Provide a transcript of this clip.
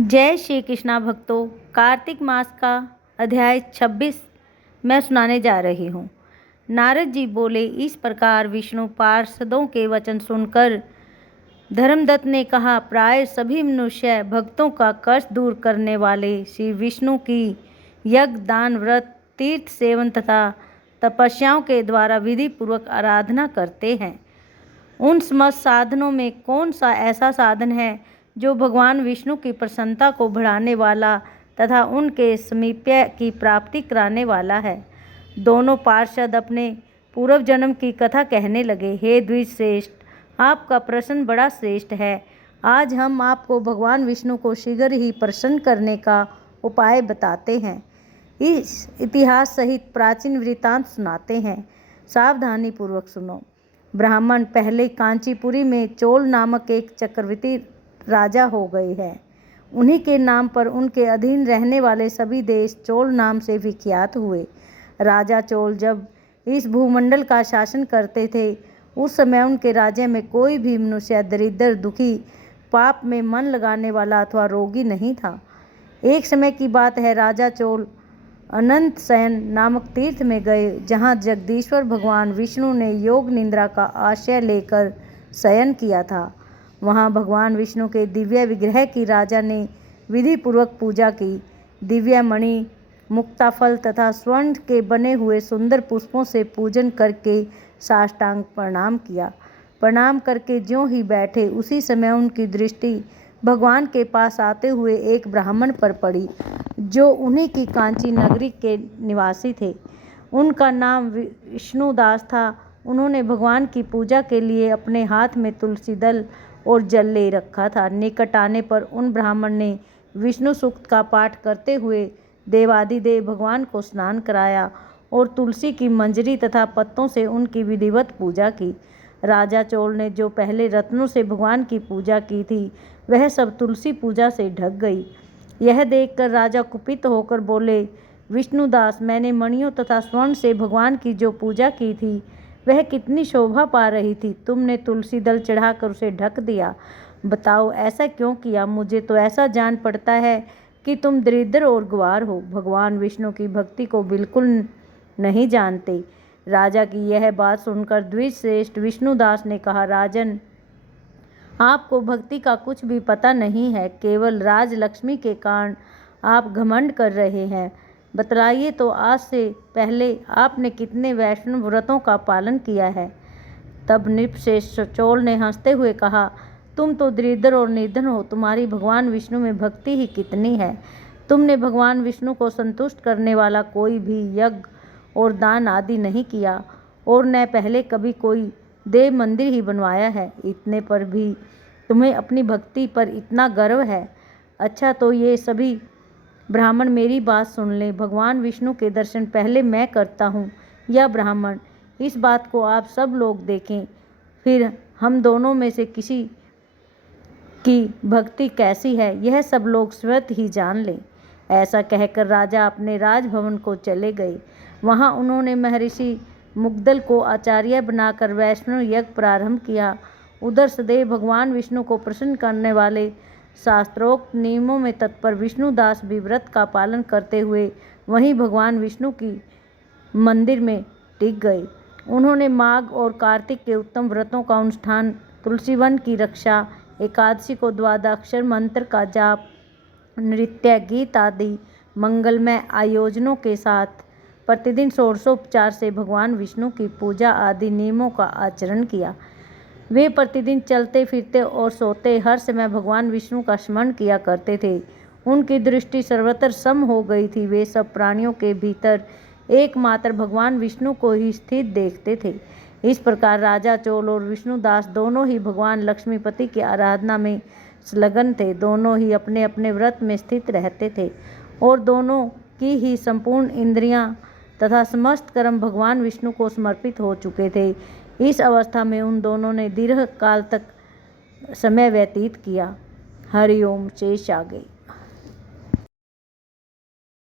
जय श्री कृष्णा भक्तों, कार्तिक मास का अध्याय 26 मैं सुनाने जा रही हूँ। नारद जी बोले, इस प्रकार विष्णु पार्षदों के वचन सुनकर धर्मदत्त ने कहा, प्राय सभी मनुष्य भक्तों का कष्ट दूर करने वाले श्री विष्णु की यज्ञ, दान, व्रत, तीर्थ सेवन तथा तपस्याओं के द्वारा विधि पूर्वक आराधना करते हैं। उन समस्त साधनों में कौन सा ऐसा साधन है जो भगवान विष्णु की प्रसन्नता को बढ़ाने वाला तथा उनके समीप्य की प्राप्ति कराने वाला है। दोनों पार्षद अपने पूर्व जन्म की कथा कहने लगे। हे द्विज श्रेष्ठ, आपका प्रश्न बड़ा श्रेष्ठ है। आज हम आपको भगवान विष्णु को शीघ्र ही प्रसन्न करने का उपाय बताते हैं। इस इतिहास सहित प्राचीन वृत्तांत सुनाते हैं, सावधानी पूर्वक सुनो। ब्राह्मण पहले कांचीपुरी में चोल नामक एक चक्रवर्ती राजा हो गए हैं। उन्हीं के नाम पर उनके अधीन रहने वाले सभी देश चोल नाम से विख्यात हुए। राजा चोल जब इस भूमंडल का शासन करते थे, उस समय उनके राज्य में कोई भी मनुष्य दरिद्र, दुखी, पाप में मन लगाने वाला अथवा रोगी नहीं था। एक समय की बात है, राजा चोल अनंत शयन नामक तीर्थ में गए, जहाँ जगदीश्वर भगवान विष्णु ने योग निद्रा का आश्रय लेकर शयन किया था। वहाँ भगवान विष्णु के दिव्य विग्रह की राजा ने विधि पूर्वक पूजा की। दिव्य मणि, मुक्ताफल तथा स्वर्ण के बने हुए सुंदर पुष्पों से पूजन करके साष्टांग प्रणाम किया। प्रणाम करके ज्यों ही बैठे, उसी समय उनकी दृष्टि भगवान के पास आते हुए एक ब्राह्मण पर पड़ी, जो उन्हीं की कांची नगरी के निवासी थे। उनका नाम विष्णुदास था। उन्होंने भगवान की पूजा के लिए अपने हाथ में तुलसी दल और जल ले रखा था। निकट आने पर उन ब्राह्मण ने विष्णु सूक्त का पाठ करते हुए देवादिदेव भगवान को स्नान कराया और तुलसी की मंजरी तथा पत्तों से उनकी विधिवत पूजा की। राजा चोल ने जो पहले रत्नों से भगवान की पूजा की थी, वह सब तुलसी पूजा से ढक गई। यह देखकर राजा कुपित होकर बोले, विष्णुदास, मैंने मणियों तथा स्वर्ण से भगवान की जो पूजा की थी, वह कितनी शोभा पा रही थी। तुमने तुलसी दल चढ़ाकर उसे ढक दिया। बताओ, ऐसा क्यों किया? मुझे तो ऐसा जान पड़ता है कि तुम दरिद्र और ग्वार हो, भगवान विष्णु की भक्ति को बिल्कुल नहीं जानते। राजा की यह बात सुनकर द्विज श्रेष्ठ विष्णुदास ने कहा, राजन, आपको भक्ति का कुछ भी पता नहीं है। केवल राजलक्ष्मी के कारण आप घमंड कर रहे हैं। बतलाइए तो, आज से पहले आपने कितने वैष्णव व्रतों का पालन किया है? तब नृपश्रेष्ठ चोल ने हंसते हुए कहा, तुम तो दरिद्र और निर्धन हो, तुम्हारी भगवान विष्णु में भक्ति ही कितनी है। तुमने भगवान विष्णु को संतुष्ट करने वाला कोई भी यज्ञ और दान आदि नहीं किया, और न पहले कभी कोई देव मंदिर ही बनवाया है। इतने पर भी तुम्हें अपनी भक्ति पर इतना गर्व है। अच्छा, तो ये सभी ब्राह्मण मेरी बात सुन लें। भगवान विष्णु के दर्शन पहले मैं करता हूँ या ब्राह्मण, इस बात को आप सब लोग देखें, फिर हम दोनों में से किसी की भक्ति कैसी है, यह सब लोग स्वतः ही जान लें। ऐसा कहकर राजा अपने राजभवन को चले गए। वहाँ उन्होंने महर्षि मुग्दल को आचार्य बनाकर वैष्णव यज्ञ प्रारंभ किया। उधर सदैव भगवान विष्णु को प्रसन्न करने वाले शास्त्रोक्त नियमों में तत्पर विष्णुदास भी व्रत का पालन करते हुए वहीं भगवान विष्णु की मंदिर में टिक गए। उन्होंने माघ और कार्तिक के उत्तम व्रतों का अनुष्ठान, तुलसी वन की रक्षा, एकादशी को द्वादशाक्षर मंत्र का जाप, नृत्य, गीत आदि मंगलमय आयोजनों के साथ प्रतिदिन षोडशोपचार से भगवान विष्णु की पूजा आदि नियमों का आचरण किया। वे प्रतिदिन चलते फिरते और सोते हर समय भगवान विष्णु का स्मरण किया करते थे। उनकी दृष्टि सर्वत्र सम हो गई थी। वे सब प्राणियों के भीतर एकमात्र भगवान विष्णु को ही स्थित देखते थे। इस प्रकार राजा चोल और विष्णुदास दोनों ही भगवान लक्ष्मीपति की आराधना में संलग्न थे। दोनों ही अपने अपने व्रत में स्थित रहते थे और दोनों की ही संपूर्ण इंद्रियां तथा समस्त कर्म भगवान विष्णु को समर्पित हो चुके थे। इस अवस्था में उन दोनों ने दीर्घ काल तक समय व्यतीत किया। हरि ओम। शेष आगे।